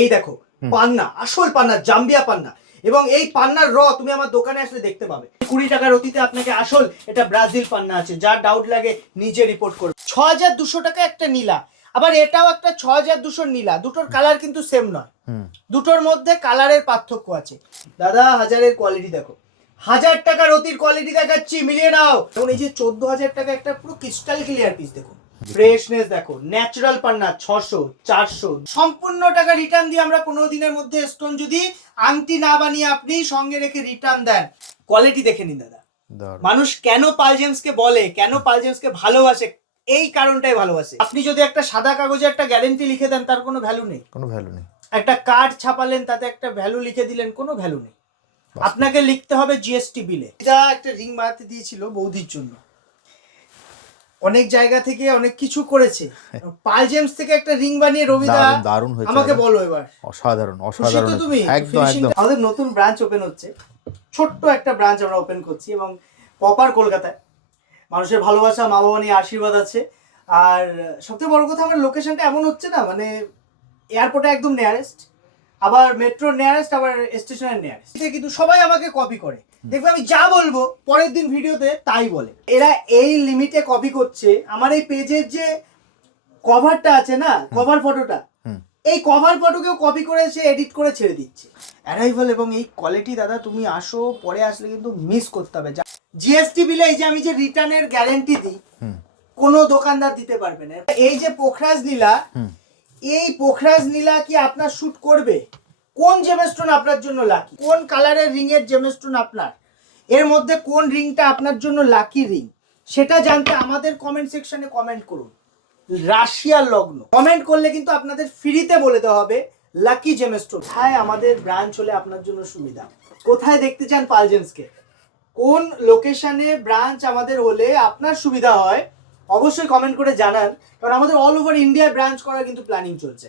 এই দেখো পান্না আসল পান্না জাম্বিয়া পান্না। এবং এই পান্নার র তুমি আমার দোকানে আসলে দেখতে পাবে। কুড়ি টাকার অতীতে আপনাকে আসল এটা ব্রাজিল পান্না আছে যার ডাউট লাগে নিজে রিপোর্ট করবে। ছ হাজার দুশো টাকা একটা নীলা আবার এটাও একটা ছ হাজার দুশোর নীলা দুটোর কালার কিন্তু সেম নয়। দুটোর মধ্যে কালারের পার্থক্য আছে। দাদা হাজারের কোয়ালিটি দেখো। হাজার টাকার অতির কোয়ালিটি দেখাচ্ছি মিলিয়ে নাও। এবং এই যে চোদ্দ হাজার টাকা একটা পুরো ক্রিস্টাল ক্লিয়ার পিস দেখুন। ফ্রেশনেস দেখো ন্যাচারাল পান্না ছশো চারশো। সম্পূর্ণ টাকা রিটার্ন দিয়ে আমরা পনেরো দিনের মধ্যে স্টোন যদি আংটি না বানিয়ে আপনি সঙ্গে রেখে রিটার্ন দেন কোয়ালিটি দেখে নিন দাদা। মানুষ কেন পাল জেমসকে বলে কেন পাল জেমসকে ভালোবাসে এই কারণটাই ভালোবাসে। আপনি যদি একটা সাদা কাগজে একটা গ্যারেন্টি লিখে দেন তার কোনো ভ্যালু নেই। কোনো ভ্যালু নেই। একটা কার্ড ছাপালেন তাতে একটা ভ্যালু লিখে দিলেন কোনো ভ্যালু নেই। আপনাকে লিখতে হবে জিএসটি বিলে এটা একটা রিং বানাতে দিয়েছিল বৌদির জন্য। অনেক জায়গা থেকে অনেক কিছু করেছে। পাল জেমস থেকে একটা রিং বানিয়ে রবিদা দারুণ হয়েছে আমাকে বলো এবার। অসাধারণ অসাধারণ তুমি? একদম একদম। আমাদের নতুন ব্রাঞ্চ ওপেন হচ্ছে। ছোট্ট একটা ব্রাঞ্চ আমরা ওপেন করছি এবং প্রপার কলকাতায়। মানুষের ভালোবাসা মা বাবা নিয়ে আশীর্বাদ আছে। আর সবথেকে বড় কথা আমার লোকেশনটা এমন হচ্ছে না মানে এয়ারপোর্টে একদম নিয়ারেস্ট আবার মেট্রোর নিয়ারেস্ট আবার স্টেশনের নিয়ারেস্ট এটা কিন্তু সবাই আমাকে কপি করে। দেখবে আমি যা বলব পরের দিন ভিডিওতে তাই বলে। এরা এই লিমিটে কপি করছে। আমার এই পেজের যে কভারটা আছে না কভার ফটোটা। এই কভার ফটোকেও কপি করে সে এডিট করে ছেড়ে দিচ্ছে। অ্যারাইভাল এবং এই কোয়ালিটি দাদা তুমি আসো পরে আসলে কিন্তু মিস করতে হবে। জিএসটি বিলে এই যে আমি যে রিটার্নের গ্যারেন্টি দিই কোনো দোকানদার দিতে পারবে না। এই যে পোখরাজ নীলা হুম। এই পোখরাজ নীলা কি আপনার শুট করবে? কোন জেমস্টোন আপনার জন্য লাকি কোন কালারের রিং এর জেমস্টোন আপনার? এর মধ্যে কোন রিংটা আপনার জন্য লাকি রিং সেটা জানতে আমাদের কমেন্ট সেকশনে কমেন্ট করুন। রাশিয়ার লগ্ন। কমেন্ট করলে কিন্তু আপনাদের ফ্রিতে বলে দেওয়া হবে লাকি জেমস্টোন কোথায় আমাদের ব্রাঞ্চ হলে আপনার জন্য সুবিধা? কোথায় দেখতে চান পালজেন্সকে? কোন লোকেশনে ব্রাঞ্চ আমাদের হলে আপনার সুবিধা হয়? অবশ্যই কমেন্ট করে জানান কারণ আমাদের অল ওভার ইন্ডিয়া ব্রাঞ্চ করার কিন্তু প্ল্যানিং চলছে।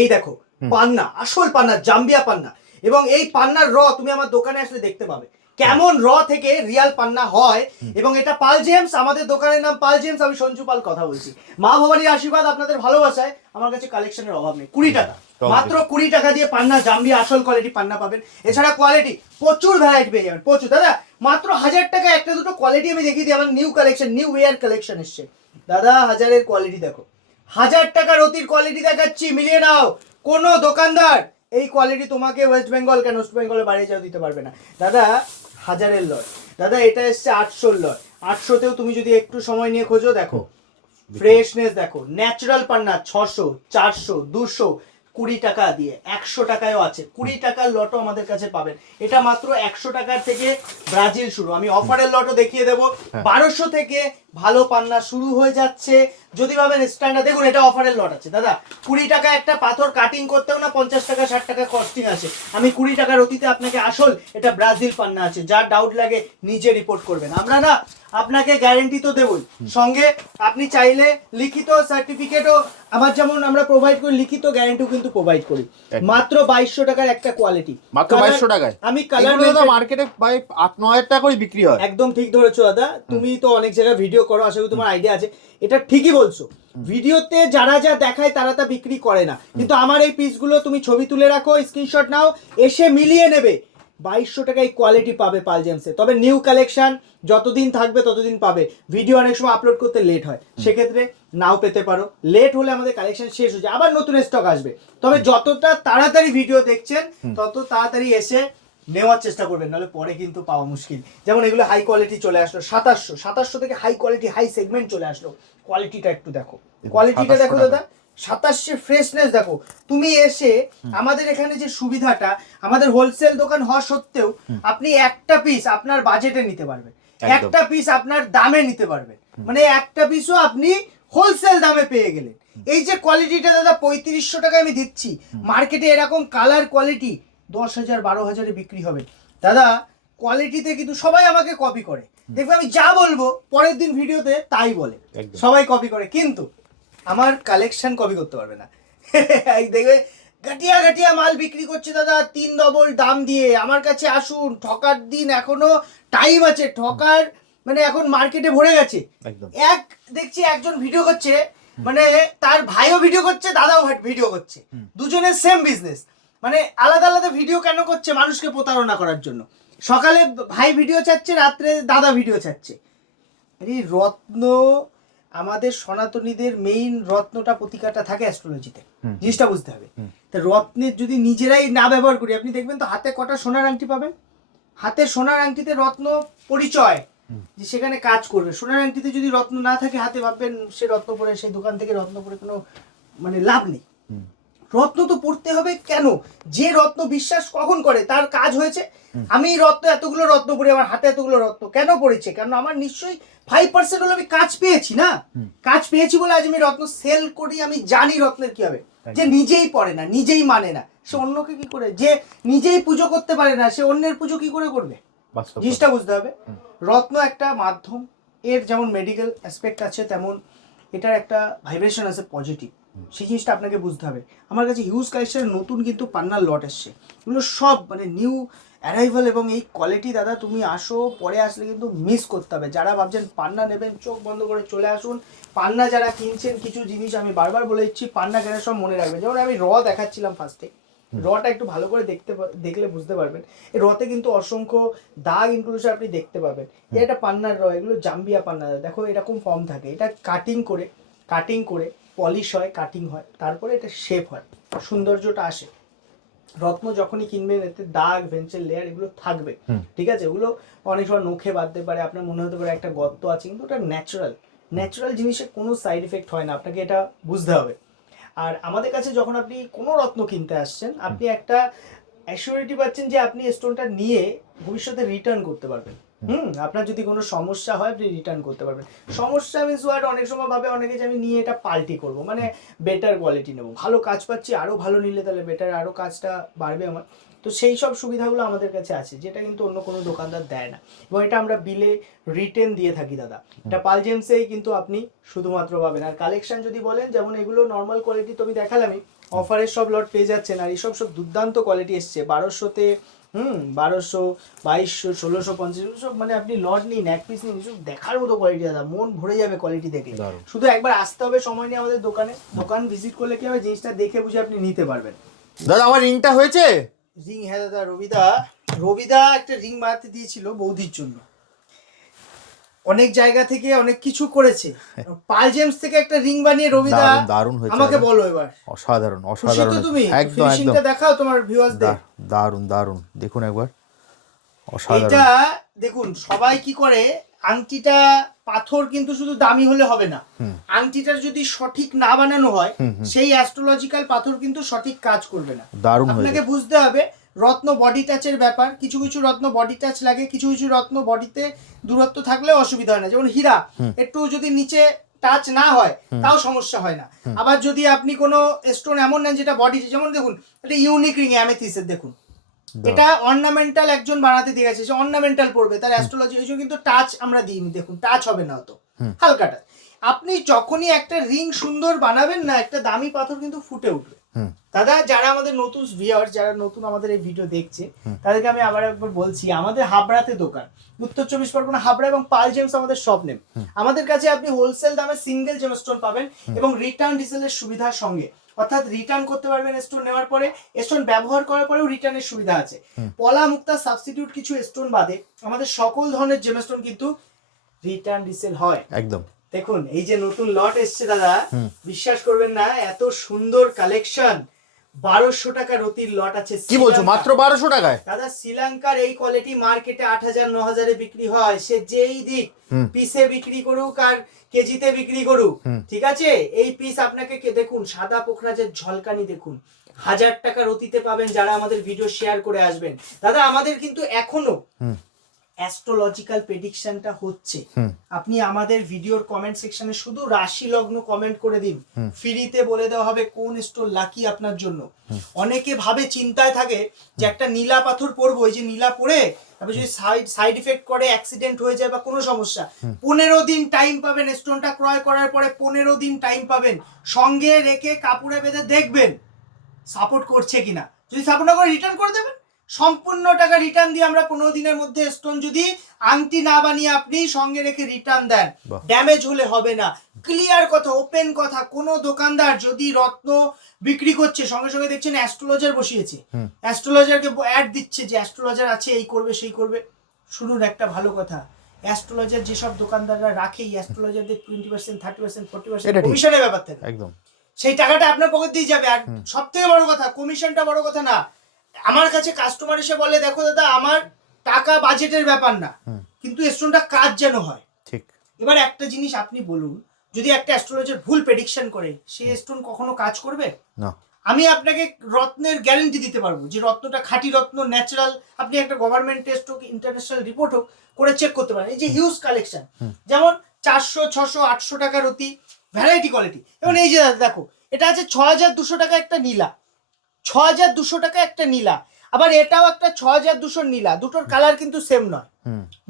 এই দেখো পান্না আসল পান্না জাম্বিয়া পান্না। এবং এই পান্নার র তুমি আমার দোকানে আসলে দেখতে পাবে। কেমন র থেকে রিয়াল পান্না হয় এবং এটা পাল জেমস আমাদের দোকানের নাম পাল জেমস আমি সঞ্জু পাল কথা বলছি। মা ভবানীর আশীর্বাদ আপনাদের ভালোবাসায় আমার কাছে কালেকশনের অভাব নেই। কুড়ি টাকা। মাত্র কুড়ি টাকা দিয়ে পান্না জাম্বি আসল কোয়ালিটি পান্না পাবেন। এছাড়া কোয়ালিটি প্রচুর ভ্যারাইটি পেয়ে যাবেন প্রচুর। দাদা মাত্র হাজার টাকা একটা দুটো কোয়ালিটি আমি দেখিয়ে দিই আমার new collection new year collection এসছে। দাদা হাজারের কোয়ালিটি দেখো। হাজার টাকার অতির কোয়ালিটি দেখাচ্ছি মিলিয়ে নাও। কোনো দোকানদার এই কোয়ালিটি তোমাকে ওয়েস্ট বেঙ্গল কেন ওয়েস্ট বেঙ্গলের বাইরে যাও দিতে পারবে না। দাদা হাজারের লট দাদা এটা এসছে আটশোর লট আটশোতেও তুমি যদি একটু সময় নিয়ে খোঁজো দেখো। ফ্রেশনেস দেখো। ন্যাচারাল পান্না ছশো চারশো দুশো কুড়ি টাকা দিয়ে একশো টাকায়ও আছে। কুড়ি টাকার লটো আমাদের কাছে পাবেন। এটা মাত্র একশো টাকার থেকে ব্রাজিল শুরু। আমি অফারের লটো দেখিয়ে দেব। বারোশো থেকে ভালো পান্না শুরু হয়ে যাচ্ছে। যদি ভাবেন স্ট্যান্ডার্ড দেখুন এটা অফারের লট আছে। দাদা কুড়ি টাকা একটা পাথর কাটিং করতেও না পঞ্চাশ টাকা ষাট টাকা কস্টিং আছে আমি কুড়ি টাকার অতীতে আপনাকে আসল এটা ব্রাজিল পান্না আছে। যার ডাউট লাগে নিজে রিপোর্ট করবেন। আমরা না আপনাকে গ্যারেন্টি তো দেবই। সঙ্গে আপনি চাইলে লিখিত সার্টিফিকেটও আমার যেমন আমরা প্রোভাইড করি লিখিত গ্যারেন্টিও কিন্তু প্রোভাইড করি। মাত্র বাইশশো টাকার একটা কোয়ালিটি মাত্র বাইশশো টাকায়? আমি কালার দাদা মার্কেটে প্রায় আট ন হাজার টাকা করে বিক্রি হয়। একদম ঠিক ধরেছো দাদা। তুমি তো অনেক জায়গায় ভিডিও করো আশা করি তোমার আইডিয়া আছে। এটা ঠিকই বলছো? ভিডিওতে যারা যা দেখায় তারা তা বিক্রি করে না। কিন্তু আমার এই পিসগুলো তুমি ছবি তুলে রাখো স্ক্রিনশট নাও এসে মিলিয়ে নেবে। বাইশশো টাকায় কোয়ালিটি পাবে পাল জেমসে তবে নিউ কালেকশন যতদিন থাকবে ততদিন পাবে। ভিডিও অনেক সময় আপলোড করতে লেট হয়। সেক্ষেত্রে নাও পেতে পারো। লেট হলে আমাদের কালেকশন শেষ হয়ে যায়। আবার নতুন স্টক আসবে। তবে যতটা তাড়াতাড়ি ভিডিও দেখছেন তত তাড়াতাড়ি এসে নেওয়ার চেষ্টা করবেন নাহলে পরে কিন্তু পাওয়া মুশকিল। যেমন এগুলো হাই কোয়ালিটি চলে আসলো সাতাশশো সাতাশশো থেকে হাই কোয়ালিটি হাই সেগমেন্ট চলে আসলো। কোয়ালিটিটা একটু দেখো। কোয়ালিটিটা দেখো দাদা। সাতাশে ফ্রেশনেস দেখো। তুমি এসে আমাদের এখানে যে সুবিধাটা আমাদের হোলসেল দোকান হওয়া সত্ত্বেও আপনি একটা পিস আপনার বাজেটে নিতে পারবেন। একটা পিস আপনার দামে নিতে পারবেন। মানে একটা পিসও আপনি হোলসেল দামে পেয়ে গেলেন। এই যে কোয়ালিটিটা দাদা পঁয়ত্রিশশো টাকায় আমি দিচ্ছি। মার্কেটে এরকম কালার কোয়ালিটি দশ হাজার বারো হাজারে বিক্রি হবে। দাদা কোয়ালিটিতে কিন্তু সবাই আমাকে কপি করে। দেখবে আমি যা বলব পরের দিন ভিডিওতে তাই বলে। সবাই কপি করে। কিন্তু আমার কালেকশন কপি করতে পারবে না। দেখবে গাটিয়া গাটিয়া মাল বিক্রি করছে দাদা তিন ডবল দাম দিয়ে। আমার কাছে আসুন ঠকার দিন এখনও টাইম আছে। ঠকার মানে এখন মার্কেটে ভরে গেছে। এক দেখছি একজন ভিডিও করছে মানে তার ভাইও ভিডিও করছে দাদাও ভিডিও করছে। দুজনের সেম বিজনেস মানে আলাদা আলাদা ভিডিও কেন করছে মানুষকে প্রতারণা করার জন্য? সকালে ভাই ভিডিও চাচ্ছে রাত্রে দাদা ভিডিও চাচ্ছে। আরে রত্ন আমাদের সনাতনীদের মেইন রত্নটা প্রতিকারটা থাকে অ্যাস্ট্রোলজিতে জিনিসটা বুঝতে হবে। তা রত্নের যদি নিজেরাই না ব্যবহার করি আপনি দেখবেন তো হাতে কটা সোনার আংটি পাবেন? হাতে সোনার আংটিতে রত্ন পরিচয় যে সেখানে কাজ করবে। সোনার আংটিতে যদি রত্ন না থাকে হাতে ভাববেন সে রত্ন পরে সেই দোকান থেকে রত্ন পরে কোনো মানে লাভ নেই। রত্ন তো পড়তে হবে কেন? যে রত্ন বিশ্বাস কখন করে? তার কাজ হয়েছে আমি রত্ন এতগুলো রত্ন পরে আমার হাতে এতগুলো রত্ন কেন পড়েছে? কারণ আমার নিশ্চয়ই ফাইভ পার্সেন্ট হলে আমি কাজ পেয়েছি না? কাজ পেয়েছি বলে আজ আমি রত্ন সেল করি আমি জানি রত্নের কি হবে। যে নিজেই পড়ে না নিজেই মানে না। সে অন্যকে কি করে? যে নিজেই পুজো করতে পারে না সে অন্যের পুজো কি করে করবে? জিনিসটা বুঝতে হবে। রত্ন একটা মাধ্যম এর যেমন মেডিকেল অ্যাসপেক্ট আছে তেমন এটার একটা ভাইব্রেশন আছে পজিটিভ সেই জিনিসটা আপনাকে বুঝতে হবে। আমার কাছে হিউজ কালেকশনের নতুন কিন্তু পান্নার লট এসছে। এগুলো সব মানে নিউ অ্যারাইভাল এবং এই কোয়ালিটি দাদা তুমি আসো পরে আসলে কিন্তু মিস করতে হবে। যারা ভাবছেন পান্না নেবেন চোখ বন্ধ করে চলে আসুন। পান্না যারা কিনছেন কিছু জিনিস আমি বারবার বলে দিচ্ছি পান্না কেনার সব মনে রাখবেন। যেমন আমি র দেখাচ্ছিলাম ফার্স্টে রটা একটু ভালো করে দেখতে দেখলে বুঝতে পারবেন। এই রতে কিন্তু অসংখ্য দাগ ইনক্লুশন আপনি দেখতে পাবেন। এটা একটা পান্নার র এগুলো জাম্বিয়া পান্না। দেখো এরকম ফর্ম থাকে। এটা কাটিং করে কাটিং করে পলিশ হয় কাটিং হয় তারপরে এটা শেপ হয় সৌন্দর্যটা আসে। রত্ন যখনই কিনবেন এতে দাগ ভেঞ্চের লেয়ার এগুলো থাকবে ঠিক আছে? এগুলো অনেক সময় নখে বাঁধতে পারে আপনার মনে হতে পারে একটা গর্ত আছে কিন্তু ওটা ন্যাচারাল ন্যাচারাল জিনিসের কোনো সাইড এফেক্ট হয় না আপনাকে এটা বুঝতে হবে। আর আমাদের কাছে যখন আপনি কোনো রত্ন কিনতে আসছেন আপনি একটা অ্যাসিউরিটি পাচ্ছেন যে আপনি স্টোনটা নিয়ে ভবিষ্যতে রিটার্ন করতে পারবেন। হুম। আপনার যদি কোনো সমস্যা হয়, আপনি রিটার্ন করতে পারবেন। সমস্যা মিনস ওয়ার্ড অনেক সময় ভাবে অনেকে যে আমি নিয়ে এটা পাল্টি করব। মানে বেটার কোয়ালিটি নেব। ভালো কাজ পাচ্ছি আরও ভালো নিলে তাহলে বেটার আরও কাজটা বাড়বে আমার। তো সেই সব সুবিধাগুলো আমাদের কাছে আছে, যেটা কিন্তু অন্য কোনো দোকানদার দেয় না। এবং এটা আমরা বিলে রিটেন দিয়ে থাকি, দাদা। এটা পাল জেমসেই কিন্তু আপনি শুধুমাত্র পাবেন। আর কালেকশন যদি বলেন, যেমন এগুলো নর্মাল কোয়ালিটি তো আমি দেখালামই। অফারের সব লট পেয়ে যাচ্ছেন। আর এইসব সব দুর্দান্ত কোয়ালিটি এসছে। বারোশোতে হুম বারোশো বাইশশো ষোলোশো পঞ্চাশ সব মানে আপনি লট নিন এক পিস নিন সব দেখার মতো কোয়ালিটি দাদা মন ভরে যাবে কোয়ালিটি দেখে। শুধু একবার আসতে হবে সময় নিয়ে আমাদের দোকানে। দোকান ভিজিট করলে কি হবে জিনিসটা দেখে বুঝে আপনি নিতে পারবেন। দাদা আমার রিংটা হয়েছে? রিং হ্যাঁ দাদা রবিদা রবিদা একটা রিং বানাতে দিয়েছিল বৌদির জন্য। অনেক জায়গা থেকে অনেক কিছু করেছে। পাল জেমস থেকে একটা রিং বানিয়ে রবিদা দারুণ হয়েছে আমাকে বলো এবার। অসাধারণ অসাধারণ তুমি? একদম একদম। দেখাও তোমার ভিউয়ার্সদের দারুণ দারুণ। দেখুন একবার। অসাধারণ। এটা দেখুন সবাই কি করে? আংটিটা পাথর কিন্তু শুধু দামি হলে হবে না। আংটিটার যদি সঠিক না বানানো হয়। সেই অ্যাস্ট্রোলজিক্যাল পাথর কিন্তু সঠিক কাজ করবে না। দারুণ আপনাকে বুঝতে হবে রত্ন বডি টাচের ব্যাপার। কিছু কিছু রত্ন বডি টাচ লাগে কিছু কিছু রত্ন বডিতে দূরত্ব থাকলেও অসুবিধা হয় না। যেমন হীরা একটু যদি নিচে টাচ না হয় তাও সমস্যা হয় না। আবার যদি আপনি কোনো স্টোন এমন নেন যেটা বডি যেমন দেখুন এটা ইউনিক রিং অ্যামেথিসের দেখুন। এটা অর্নামেন্টাল একজন বানাতে দিয়ে গেছে সে অর্নামেন্টাল পড়বে তার অ্যাস্ট্রোলজি এই জন্য কিন্তু টাচ আমরা দিইনি দেখুন টাচ হবে না অত। হুম। হালকা টাচ আপনি যখনই একটা রিং সুন্দর বানাবেন না একটা দামি পাথর কিন্তু ফুটে উঠবে। দাদা যারা আমাদের নতুন ভিউয়ার যারা নতুন আমাদের এই ভিডিও দেখছে তাদেরকে আমি আবার একবার বলছি আমাদের হাবড়াতে দোকান উত্তর চব্বিশ পরগনা হাবড়া এবং পাল জেমস আমাদের সব নেম আমাদের কাছে আপনি হোলসেল দামে সিঙ্গেল জেম স্টোন পাবেন এবং রিটার্ন ডিসেলের সুবিধার সঙ্গে। অর্থাৎ রিটার্ন করতে পারবেন স্টোন নেওয়ার পরে স্টোন ব্যবহার করার পরেও রিটার্নের সুবিধা আছে। পলা মুক্তা সাবস্টিটিউট কিছু স্টোন বাদে আমাদের সকল ধরনের জেম স্টোন কিন্তু রিটার্ন ডিসেল হয়। একদম। দেখুন এই যে নতুন লট এসছে দাদা বিশ্বাস করবেন না এত সুন্দর কালেকশন বারোশো টাকা রতির লট আছে কি বলছো মাত্র বারোশো টাকায়? দাদা শ্রীলঙ্কার এই কোয়ালিটি মার্কেটে আট হাজার ন হাজারে বিক্রি হয়। সে যেই দিক পিসে বিক্রি করুক আর কেজিতে বিক্রি করুক ঠিক আছে? এই পিস আপনাকে কে দেখুন সাদা পোখরাজের ঝলকানি দেখুন। হাজার টাকা রতিতে পাবেন যারা আমাদের ভিডিও শেয়ার করে আসবেন। দাদা আমাদের কিন্তু এখনও অ্যাস্ট্রোলজিক্যাল প্রেডিকশনটা হচ্ছে। আপনি আমাদের ভিডিওর কমেন্ট সেকশনে শুধু রাশি লগ্ন কমেন্ট করে দিন। ফ্রিতে বলে দেওয়া হবে কোন স্টোর লাকি আপনার জন্য। অনেকে ভাবে চিন্তায় থাকে যে একটা নীলা পাথর পরবো এই যে নীলা পরে তারপর যদি সাইড সাইড ইফেক্ট করে অ্যাক্সিডেন্ট হয়ে যায় বা কোনো সমস্যা পনেরো দিন টাইম পাবেন স্টোনটা ক্রয় করার পরে পনেরো দিন টাইম পাবেন। সঙ্গে রেখে কাপড়ে বেঁধে দেখবেন সাপোর্ট করছে কিনা। যদি সাপোর্ট না করে রিটার্ন করে দেবেন। সম্পূর্ণ টাকা রিটার্ন দিয়ে আমরা পনেরো দিনের মধ্যে স্টোন যদি আংটি না বানিয়ে আপনি সঙ্গে রেখে রিটার্ন দেন ড্যামেজ হলে হবে না। ক্লিয়ার কথা ওপেন কথা কোনো দোকানদার যদি রত্ন বিক্রি করছে সঙ্গে সঙ্গে দেখছেন অ্যাস্ট্রোলজার বসিয়েছে। অ্যাস্ট্রোলজারকে অ্যাড দিচ্ছে যে অ্যাস্ট্রোলজার আছে এই করবে সেই করবে। শুনুন একটা ভালো কথা অ্যাস্ট্রোলজার যেসব দোকানদাররা রাখে এই অ্যাস্ট্রোলজারদের twenty percent thirty percent forty percent কমিশনের ব্যাপার থাকে। একদম। সেই টাকাটা আপনার পকেট দিয়ে যাবে। আর। সব থেকে বড় কথা কমিশনটা বড় কথা না আমার কাছে কাস্টমার এসে বলে দেখো দাদা আমার টাকা বাজেটের ব্যাপার না কিন্তু স্টোনটা কাজ যেন হয়। ঠিক। এবার একটা জিনিস আপনি বলুন যদি একটা অ্যাস্ট্রোলজার ভুল প্রেডিকশন করে সেই স্টোন কখনো কাজ করবে? না। আমি আপনাকে রত্নের গ্যারেন্টি দিতে পারব যে রত্নটা খাঁটি রত্ন ন্যাচারাল আপনি একটা গভর্নমেন্ট টেস্ট হোক ইন্টারন্যাশনাল রিপোর্ট হোক করে চেক করতে পারেন। এই যে হিউজ কালেকশন যেমন চারশো ছশো আটশো টাকার অতি ভ্যারাইটি কোয়ালিটি এবং এই যে দেখো এটা আছে ছ হাজার দুশো টাকা একটা নীলা। ছ হাজার দুশো টাকা একটা নীলা। আবার এটাও একটা ছ হাজার দুশোর নীলা। দুটোর কালার কিন্তু সেম নয়।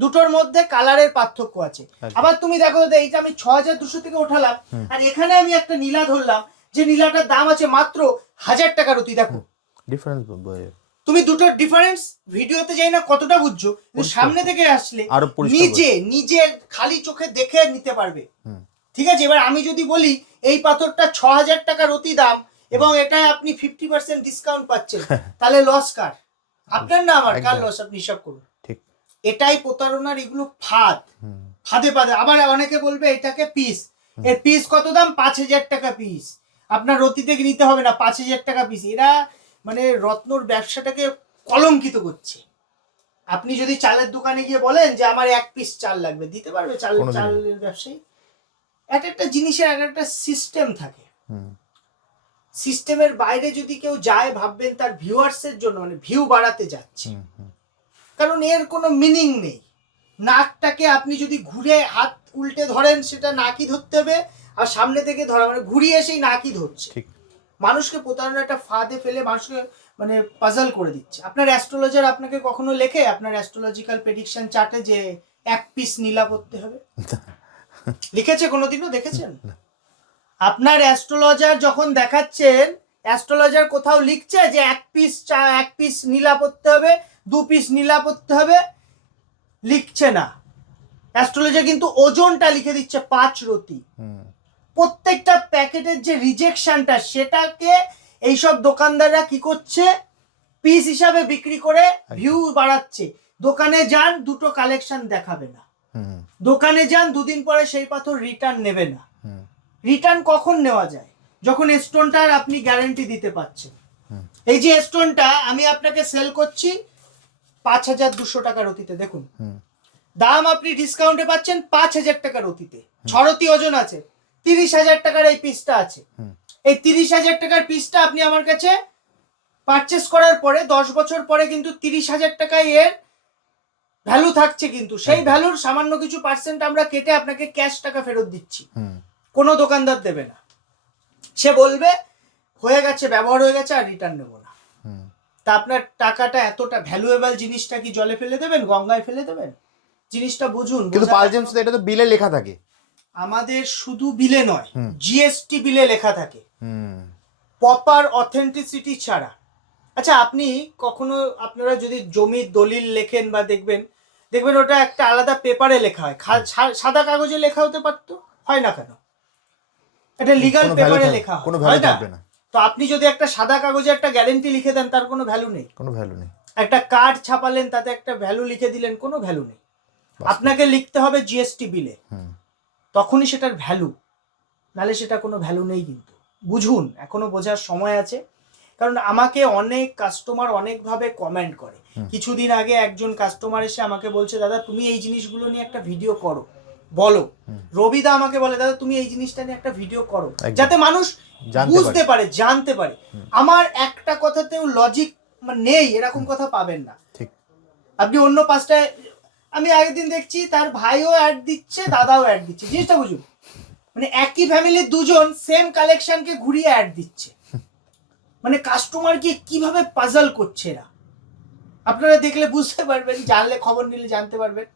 দুটোর মধ্যে কালারের পার্থক্য আছে। আবার তুমি দেখো দাদা এইটা আমি ছ হাজার দুশো থেকে ওঠালাম আর এখানে আমি একটা নীলা ধরলাম যে নীলাটার দাম আছে মাত্র হাজার টাকার অতি দেখো। ডিফারেন্স তুমি দুটোর ডিফারেন্স ভিডিওতে যাই না কতটা বুঝছ কিন্তু সামনে থেকে আসলে নিজে নিজে খালি চোখে দেখে নিতে পারবে। ঠিক আছে? এবার আমি যদি বলি এই পাথরটা ছ হাজার টাকার অতি দাম এবং এটায় আপনি ফিফটি পার্সেন্ট ডিসকাউন্ট পাচ্ছেন। তাহলে লস কার? আপনার না আমার কার লস আপনি হিসাব করুন। ঠিক। এটাই প্রতারণার এগুলো ফাঁদ। ফাঁদে ফাঁদে। আবার অনেকে বলবে এটাকে পিস এর পিস কত দাম? পাঁচ হাজার টাকা পিস আপনার রতি থেকে নিতে হবে না পাঁচ হাজার টাকা পিস এরা মানে রত্নর ব্যবসাটাকে কলঙ্কিত করছে। আপনি যদি চালের দোকানে গিয়ে বলেন যে আমার এক পিস চাল লাগবে। দিতে পারবে চাল চালের ব্যবসায়ী। এক একটা জিনিসের এক একটা সিস্টেম থাকে। সিস্টেমের বাইরে যদি কেউ যায় ভাববেন তার ভিউয়ার্সের জন্য মানে ভিউ বাড়াতে যাচ্ছে। কারণ এর কোনো মিনিং নেই। নাকটাকে আপনি যদি ঘুরে হাত উল্টে ধরেন সেটা নাকি ধরতে হবে আর সামনে থেকে ধরা মানে ঘুরিয়ে সেই নাকই ধরছে। মানুষকে প্রতারণা একটা ফাঁদে ফেলে মানুষকে মানে পাজল করে দিচ্ছে। আপনার অ্যাস্ট্রোলজার আপনাকে কখনো লেখে? আপনার অ্যাস্ট্রোলজিক্যাল প্রেডিকশন চার্টে যে এক পিস নীলা পড়তে হবে? লিখেছে কোনোদিনও? দেখেছেন? আপনার অ্যাস্ট্রোলজার যখন দেখাচ্ছেন অ্যাস্ট্রোলজার কোথাও লিখছে যে এক পিস চা এক পিস নীলা পড়তে হবে দু পিস নীলা পড়তে হবে লিখছে না। অ্যাস্ট্রোলজার কিন্তু ওজনটা লিখে দিচ্ছে পাঁচ রতি। প্রত্যেকটা প্যাকেটের যে রিজেকশনটা সেটাকে এইসব দোকানদাররা কি করছে? পিস হিসাবে বিক্রি করে ভিউ বাড়াচ্ছে। দোকানে যান দুটো কালেকশন দেখাবে না। দোকানে যান দুদিন পরে সেই পাথর রিটার্ন নেবে না। রিটার্ন কখন নেওয়া যায়? যখন স্টোনটার আপনি গ্যারান্টি দিতে পারছেন এই যে স্টোনটা আমি আপনাকে সেল করছি পাঁচ হাজার দুশো টাকার অতীতে দেখুন। দাম আপনি ডিসকাউন্টে পাচ্ছেন পাঁচ হাজার টাকার অতীতে। ছরতি ওজন আছে তিরিশ হাজার টাকার এই পিসটা আছে। এই তিরিশ হাজার টাকার পিসটা আপনি আমার কাছে পারচেস করার পরে দশ বছর পরে কিন্তু তিরিশ হাজার টাকায় এর ভ্যালু থাকছে কিন্তু। সেই ভ্যালুর সামান্য কিছু পার্সেন্ট আমরা কেটে আপনাকে ক্যাশ টাকা ফেরত দিচ্ছি। কোনো দোকানদার দেবে না। সে বলবে হয়ে গেছে ব্যবহার হয়ে গেছে আর রিটার্ন নেব না। তা আপনার টাকাটা এতটা ভ্যালুয়েবল জিনিসটা কি জলে ফেলে দেবেন গঙ্গায় ফেলে দেবেন? জিনিসটা বুঝুন কিন্তু পালজেমস এটা তো বিলে লেখা থাকে। আমাদের শুধু বিলে নয় জিএসটি বিলে লেখা থাকে। হুম। প্রপার অথেন্টিসিটি ছাড়া। আচ্ছা আপনি কখনো আপনারা যদি জমির দলিল লেখেন বা দেখবেন দেখবেন ওটা একটা আলাদা পেপারে লেখা হয়। সাদা কাগজে লেখা হতে পারতো? হয় না কেন? এটা লিগাল পেপারে লেখা কোনো ভ্যালু থাকবে না। তো আপনি যদি একটা সাদা কাগজে একটা গ্যারেন্টি লিখে দেন তার কোনো ভ্যালু নেই। কোনো ভ্যালু নেই। একটা কার্ড ছাপালেন তাতে একটা ভ্যালু লিখে দিলেন কোনো ভ্যালু নেই। আপনাকে লিখতে হবে জিএসটি বিলে তখনই সেটার ভ্যালু নালে সেটা কোনো ভ্যালু নেই কিন্তু। বুঝুন এখনও বোঝার সময় আছে। কারণ আমাকে অনেক কাস্টমার অনেকভাবে কমেন্ট করে। কিছুদিন আগে একজন কাস্টমার এসে আমাকে বলছে দাদা তুমি এই জিনিসগুলো নিয়ে একটা ভিডিও করো। বলো। রবিদা আমাকে বলে দাদা তুমি এই জিনিসটা নিয়ে একটা ভিডিও করো। যাতে মানুষ বুঝতে পারে। জানতে পারে। আমার একটা কথাতেও লজিক নেই এরকম কথা পাবেন না। আপনি অন্য পাঁচটায় আমি আগের দিন দেখছি তার ভাইও অ্যাড দিচ্ছে দাদাও অ্যাড দিচ্ছে। জিনিসটা বুঝুন। মানে একই ফ্যামিলির দুজন সেম কালেকশনকে ঘুরিয়ে অ্যাড দিচ্ছে। মানে কাস্টমারকে কীভাবে পাজল করছে এরা? আপনারা দেখলে বুঝতে পারবেন জানলে খবর নিলে জানতে পারবেন।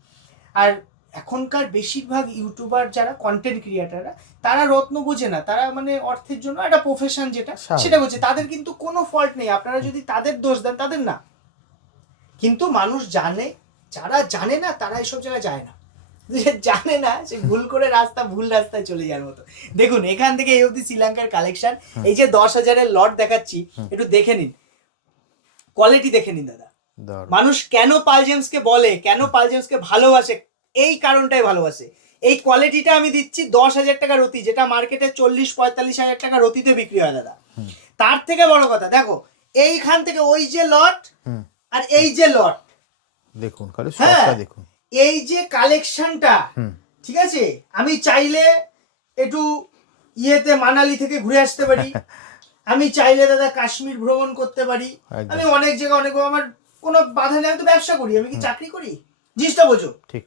আর এখনকার বেশিরভাগ ইউটিউবার যারা কন্টেন্ট ক্রিয়েটাররা তারা রত্ন বোঝে না। তারা মানে অর্থের জন্য একটা প্রফেশন যেটা সেটা বোঝে। তাদের কিন্তু কোনো ফল্ট নেই। আপনারা যদি তাদের দোষ দেন তাদের না। কিন্তু মানুষ জানে যারা জানে না তারা এসব জায়গায় যায় না। যে জানে না সে ভুল করে রাস্তা ভুল রাস্তায় চলে যাওয়ার মতো। দেখুন এখান থেকে এই অবধি শ্রীলঙ্কার কালেকশন এই যে দশ হাজারের লট দেখাচ্ছি একটু দেখে নিন। কোয়ালিটি দেখে নিন দাদা। মানুষ কেন পাল জেমসকে বলে কেন পাল জেমসকে ভালোবাসে এই কারণটাই ভালোবাসে। এই কোয়ালিটিটা আমি দিচ্ছি দশ হাজার টাকা রতি যেটা মার্কেটে চল্লিশ পঁয়তাল্লিশ হাজার টাকা রতিতে বিক্রি হয় দাদা। তার থেকে বড় কথা দেখো এইখান থেকে ওই যে লট আর এই যে লট দেখুন হ্যাঁ। দেখুন। এই যে কালেকশনটা ঠিক আছে? আমি চাইলে একটু ইয়েতে মানালি থেকে ঘুরে আসতে পারি। আমি চাইলে দাদা কাশ্মীর ভ্রমণ করতে পারি। আমি অনেক জায়গায় অনেক আমার কোনো বাধা নেই আমি তো ব্যবসা করি আমি কি চাকরি করি? জিনিসটা বোঝো। ঠিক।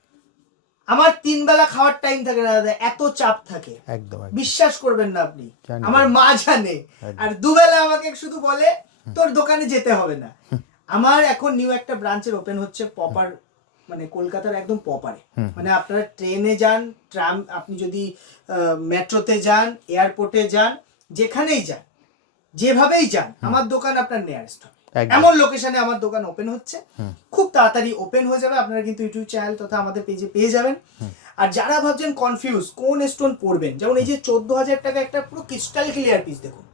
আমার তিন বেলা খাওয়ার টাইম থাকে না দাদা এত চাপ থাকে। একদম বিশ্বাস করবেন না আপনি। আমার মা জানে। আর দুবেলা আমাকে শুধু বলে তোর দোকানে যেতে হবে না। আমার এখন নিউ একটা ব্রাঞ্চের ওপেন হচ্ছে পপার মানে কলকাতার একদম পপারে মানে আপনারা ট্রেনে যান ট্রাম আপনি যদি মেট্রোতে যান এয়ারপোর্টে যান যেখানেই যান যেভাবেই যান আমার দোকান আপনার নিয়ারেস্ট। এমন লোকেশনে আমার দোকান ওপেন হচ্ছে। খুব তাড়াতাড়ি ওপেন হয়ে যাবে। আপনারা কিন্তু ইউটিউব চ্যানেল তথা আমাদের পেজে পেয়ে যাবেন। আর যারা ভাবছেন কনফিউজ কোন স্টোন পড়বেন যেমন এই যে চোদ্দ হাজার টাকা একটা পুরো ক্রিস্টাল ক্লিয়ার পিস দেখুন।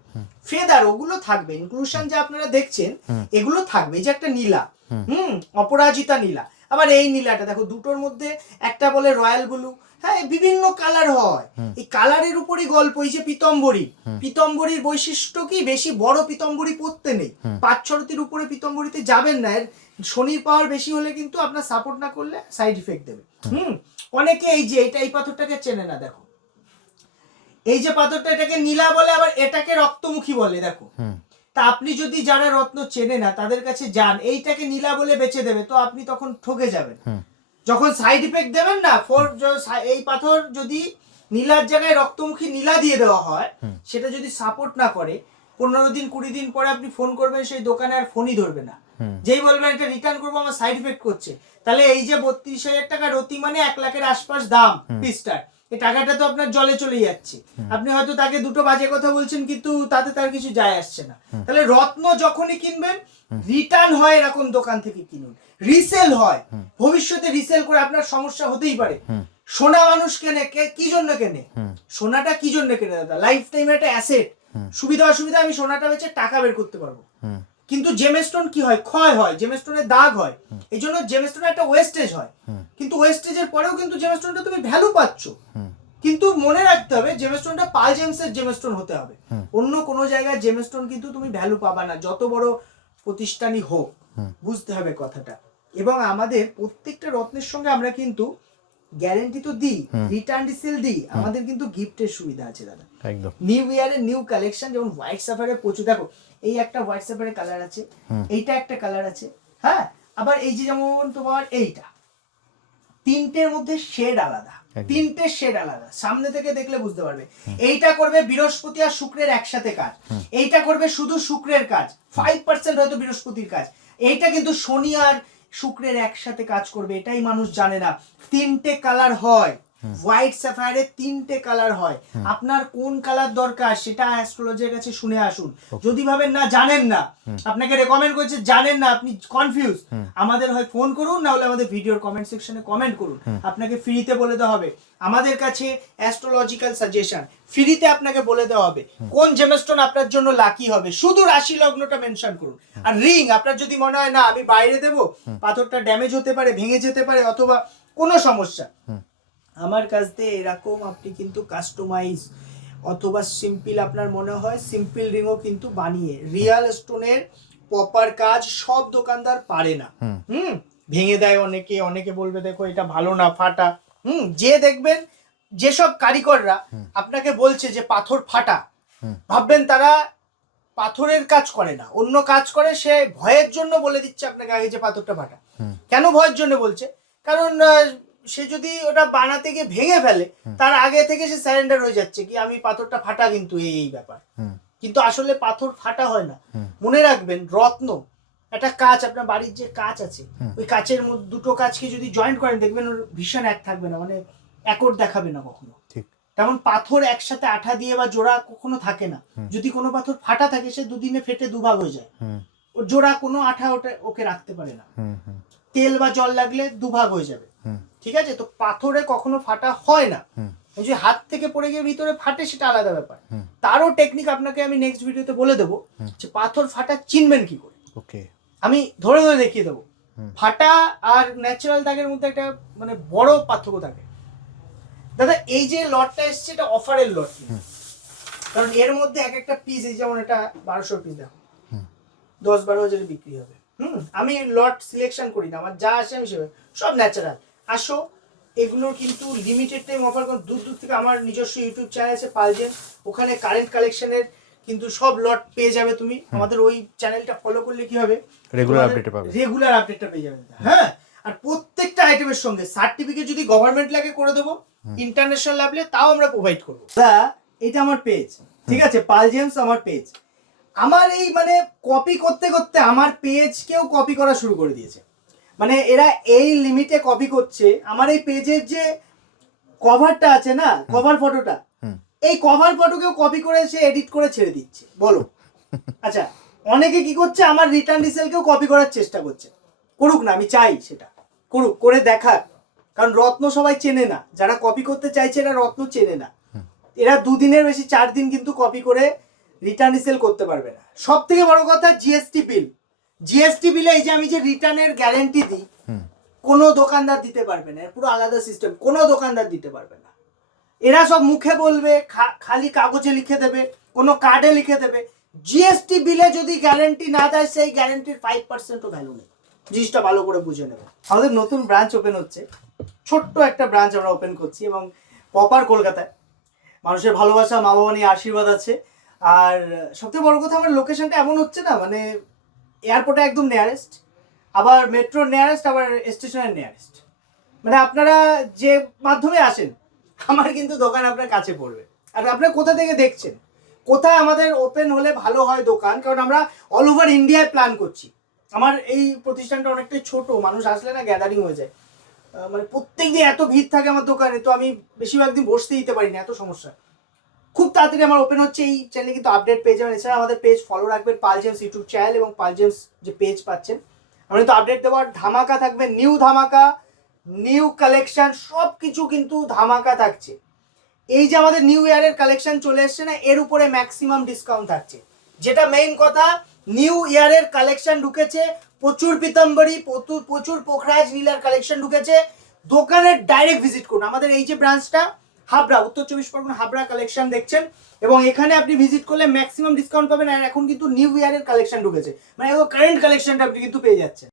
ফেদার ওগুলো থাকবে। ইনক্লুশন যে আপনারা দেখছেন এগুলো থাকবে। এই যে একটা নীলা। হুম। অপরাজিতা নীলা। আবার এই নীলাটা দেখো দুটোর মধ্যে একটা বলে রয়্যাল ব্লু হ্যাঁ বিভিন্ন কালার হয়। এই কালারের উপরই গল্প এই যে পিতম্বরী। পিতম্বরীর বৈশিষ্ট্য কি? বেশি বড় পিতম্বরী পড়তে নেই। পাঁচ ছরতির উপরে পিতম্বরীতে যাবেন না। এর শনির পাওয়ার বেশি হলে কিন্তু আপনার সাপোর্ট না করলে সাইড ইফেক্ট দেবে। হুম। অনেকে এই যে এটা এই পাথরটাকে চেনে না দেখো। এই যে পাথরটা এটাকে নীলা বলে আবার এটাকে রক্তমুখী বলে দেখো। তা আপনি যদি যারা রত্ন চেনে না তাদের কাছে যান। এইটাকে নীলা বলে বেচে দেবে তো আপনি তখন ঠকে যাবেন। যখন সাইড ইফেক্ট দেবেন না ফোর এই পাথর যদি নীলার জায়গায় রক্তমুখী নীলা দিয়ে দেওয়া হয় সেটা যদি সাপোর্ট না করে পনেরো দিন কুড়ি দিন পরে আপনি ফোন করবেন সেই দোকানে আর ফোনই ধরবে না। যেই বলবেন এটা রিটার্ন করব আমার সাইড ইফেক্ট করছে। তাহলে এই যে বত্রিশ হাজার টাকা রতি মানে এক লাখের আশপাশ দাম পিসটার এই টাকাটা তো আপনার জলে চলে যাচ্ছে। আপনি হয়তো তাকে দুটো বাজে কথা বলছেন কিন্তু তাতে তার কিছু যায় আসছে না। তাহলে রত্ন যখনই কিনবেন রিটার্ন হয় এরকম দোকান থেকে কিনুন। রিসেল হয়। ভবিষ্যতে রিসেল করে আপনার সমস্যা হতেই পারে। সোনা মানুষ কেনে কে- জন্য কেনে? সোনাটা কি জন্য কেনে দাদা? লাইফ টাইম একটা অ্যাসেট সুবিধা অসুবিধা আমি সোনাটা বেচে টাকা বের করতে পারব। কিন্তু জেমস্টোন কি হয়? ক্ষয় হয় জেমস্টোনের দাগ হয়। এই জন্য জেমস্টোনের একটা ওয়েস্টেজ হয়। কিন্তু ওয়েস্টেজের পরেও কিন্তু জেমস্টোনটা তুমি ভ্যালু পাচ্ছ। কিন্তু মনে রাখতে হবে জেমস্টোনটা পাল জেমসের জেমস্টোন হতে হবে। অন্য কোনো জায়গায় জেমস্টোন কিন্তু তুমি ভ্যালু পাবা না যত বড় প্রতিষ্ঠানই হোক। বুঝতে হবে কথাটা। এবং আমাদের প্রত্যেকটা রত্নের সঙ্গে আমরা কিন্তু গ্যারেন্টি তো দিই রিটার্ন রিসেল দিই আমাদের কিন্তু গিফটের সুবিধা আছে দাদা। একদম। নিউ ইয়ারের নিউ কালেকশন যেমন হোয়াইট সাফারে প্রচুর দেখো এই একটা হোয়াইট সাফারের কালার আছে এইটা একটা কালার আছে হ্যাঁ? আবার এই যে যেমন তোমার এইটা তিনটের মধ্যে শেড আলাদা। তিনটে শেড আলাদা সামনে থেকে দেখলে বুঝতে পারবে। এইটা করবে বৃহস্পতি আর শুক্রের একসাথে কাজ এইটা করবে শুধু শুক্রের কাজ ফাইভ পার্সেন্ট হয়তো বৃহস্পতির কাজ এইটা কিন্তু শনি আর শুক্রের একসাথে কাজ করবে এটাই মানুষ জানে না। তিনটে কালার হয়। হোয়াইট স্যাফায়ারের তিনটে কালার হয়। আপনার কোন কালার দরকার সেটা অ্যাস্ট্রোলজির কাছে শুনে আসুন। যদি ভাবেন না জানেন না। আপনাকে রেকমেন্ড করছে জানেন না আপনি কনফিউজ আমাদের হয় ফোন করুন না হলে আমাদের ভিডিওর কমেন্ট সেকশনে কমেন্ট করুন। আপনাকে ফ্রিতে বলে দেওয়া হবে। আমাদের কাছে অ্যাস্ট্রোলজিক্যাল সাজেশন ফ্রিতে আপনাকে বলে দেওয়া হবে। কোন জেমস্টোন আপনার জন্য লাকি হবে? শুধু রাশি লগ্নটা মেনশন করুন। আর রিং আপনার যদি মনে হয় না আমি বাইরে দেব পাথরটা ড্যামেজ হতে পারে ভেঙে যেতে পারে অথবা কোনো সমস্যা। আমার কাছ দিয়ে এরকম আপনি কিন্তু কাস্টমাইজ অথবা সিম্পল আপনার মনে হয় সিম্পল রিংও কিন্তু বানিয়ে রিয়াল স্টোনের প্রপার কাজ সব দোকানদার পারে না। হুম। ভেঙে দেয় অনেকে অনেকে বলবে দেখো এটা ভালো না ফাটা। হুম যে দেখবেন যেসব কারিগররা আপনাকে বলছে যে পাথর ফাটা ভাববেন তারা পাথরের কাজ করে না। অন্য কাজ করে সে ভয়ের জন্য বলে দিচ্ছে আপনাকে আগে যে পাথরটা ফাটা। কেন ভয়ের জন্য বলছে? কারণ সে যদি ওটা বানাতে গিয়ে ভেঙে ফেলে তার আগে থেকে সে স্যারেন্ডার হয়ে যাচ্ছে কি আমি পাথরটা ফাটা কিন্তু এই এই ব্যাপার। কিন্তু আসলে পাথর ফাটা হয় না। মনে রাখবেন রত্ন একটা কাজ আপনার বাড়ির যে কাজ আছে ওই কাচের মধ্যে দুটো কাজকে যদি জয়েন্ট করেন দেখবেন ওর ভীষণ এক থাকবে না মানে একর দেখাবে না কখনো। ঠিক। তেমন পাথর একসাথে আঠা দিয়ে বা জোড়া কখনো থাকে না। যদি কোনো পাথর ফাটা থাকে সে দুদিনে ফেটে দুভাগ হয়ে যায়। ওর জোড়া কোনো আঠা ওটা ওকে রাখতে পারে না। তেল বা জল লাগলে দুভাগ হয়ে যাবে। ঠিক আছে? তো পাথরে কখনো ফাটা হয় না। এই যে হাত থেকে পড়ে গিয়ে ভিতরে ফাটে সেটা আলাদা ব্যাপার। তারও টেকনিক আপনাকে আমি নেক্সট ভিডিওতে বলে দেবো যে পাথর ফাটা চিনবেন কি করে। ওকে। আমি ধরে ধরে দেখিয়ে দেবো। ফাটা আর ন্যাচারাল দাগের মধ্যে একটা মানে বড় পার্থক্য থাকে। দাদা এই যে লটটা এসছে এটা অফারের লট কারণ এর মধ্যে এক একটা পিস এই যেমন এটা বারোশো পিস দেখো। দশ বারো হাজারে বিক্রি হবে। হুম। আমি লট সিলেকশন করি না। আমার যা আসে আমি সেভাবে সব ন্যাচারাল আসো। এগুলোর কিন্তু লিমিটেড টাইম অফার কারণ দূর দূর থেকে আমার নিজস্ব ইউটিউব চ্যানেল আছে পালজেন। ওখানে কারেন্ট কালেকশনের কিন্তু সব লট পেয়ে যাবে তুমি। আমাদের ওই চ্যানেলটা ফলো করলে কি হবে? রেগুলার update পাবে। রেগুলার আপডেটটা পেয়ে যাবে। হ্যাঁ? আর প্রত্যেকটা আইটেমের সঙ্গে সার্টিফিকেট যদি গভর্নমেন্ট লাগে করে দেবো ইন্টারন্যাশনাল লেভেলে তাও আমরা প্রোভাইড করব। দা এটা আমার পেজ ঠিক আছে? পাল জেমস আমার পেজ আমার এই মানে কপি করতে করতে আমার পেজকেও কপি করা শুরু করে দিয়েছে। মানে এরা এই লিমিটে কপি করছে। আমার এই পেজের যে কভারটা আছে না কভার ফটোটা এই কভার ফটোকেও কপি করে সে এডিট করে ছেড়ে দিচ্ছে। বলো। আচ্ছা অনেকে কি করছে আমার রিটার্ন রিসেলকেও কপি করার চেষ্টা করছে। করুক না আমি চাই সেটা। করুক করে দেখাক। কারণ রত্ন সবাই চেনে না। যারা কপি করতে চাইছে এরা রত্ন চেনে না। এরা দুদিনের বেশি চার দিন কিন্তু কপি করে রিটার্ন রিসেল করতে পারবে না। সব থেকে বড় কথা জিএসটি বিল জিএসটি বিলে এই যে আমি যে রিটার্নের গ্যারেন্টি দিই কোনো দোকানদার দিতে পারবে না। পুরো আলাদা সিস্টেম কোনো দোকানদার দিতে পারবে না। এরা সব মুখে বলবে খালি কাগজে লিখে দেবে কোনো কার্ডে লিখে দেবে। জিএসটি বিলে যদি গ্যারেন্টি না দেয় সেই গ্যারেন্টির ফাইভ পার্সেন্টও ভ্যালু নেই। জিনিসটা ভালো করে বুঝে নেবে। আমাদের নতুন ব্রাঞ্চ ওপেন হচ্ছে। ছোট্ট একটা ব্রাঞ্চ আমরা ওপেন করছি এবং প্রপার কলকাতায়। মানুষের ভালোবাসা মা বাবা নিয়ে আশীর্বাদ আছে। আর সবথেকে বড় কথা আমার লোকেশনটা এমন হচ্ছে না মানে এয়ারপোর্টে একদম নিয়ারেস্ট আবার মেট্রোর নিয়ারেস্ট আবার স্টেশনের নিয়ারেস্ট মানে আপনারা যে মাধ্যমে আসেন, আমার কিন্তু দোকান আপনার কাছে পড়বে। আর আপনারা কোথা থেকে দেখছেন? কোথায় আমাদের ওপেন হলে ভালো হয় দোকান? কারণ আমরা অল ওভার ইন্ডিয়ায় প্ল্যান করছি। আমার এই প্রতিষ্ঠানটা অনেকটাই ছোট, মানুষ আসলে না গ্যাদারিং হয়ে যায়। মানে প্রত্যেক দিন এত ভিড় থাকে আমার দোকানে, তো আমি বেশিরভাগ দিন বসতে দিতে পারি না, এত সমস্যা। খুব তাড়াতাড়ি আমার ওপেন হচ্ছে, এই চ্যানেলে কিন্তু আপডেট পেয়ে যাবেন। এছাড়া আমাদের পেজ ফলো রাখবেন পাল জেমস ইউটিউব চ্যানেল এবং পাল জেমস যে পেজ পাচ্ছেন। আমরা কিন্তু আপডেট দেওয়ার ধামাকা থাকবে নিউ ধামাকা নিউ কালেকশন সব কিছু কিন্তু ধামাকা থাকছে। এই যে আমাদের নিউ ইয়ারের কালেকশন চলে এসছে না, এর উপরে ম্যাক্সিমাম ডিসকাউন্ট থাকছে। যেটা মেইন কথা নিউ ইয়ারের কালেকশন ঢুকেছে, প্রচুর পিতাম্বরী, প্রচুর প্রচুর পোখরাজ, নীলার কালেকশন ঢুকেছে। দোকানের ডাইরেক্ট ভিজিট করুন। আমাদের এই যে ব্রাঞ্চটা হাবড়া, উত্তর চব্বিশ পরগনা হাবড়া কালেকশন দেখছেন। এবং এখানে আপনি ভিজিট করলে ম্যাক্সিমাম ডিসকাউন্ট পাবেন। আর এখন কিন্তু নিউ ইয়ারের কালেকশন ঢুকেছে। মানে কারেন্ট কালেকশনটা আপনি কিন্তু পেয়ে যাচ্ছেন।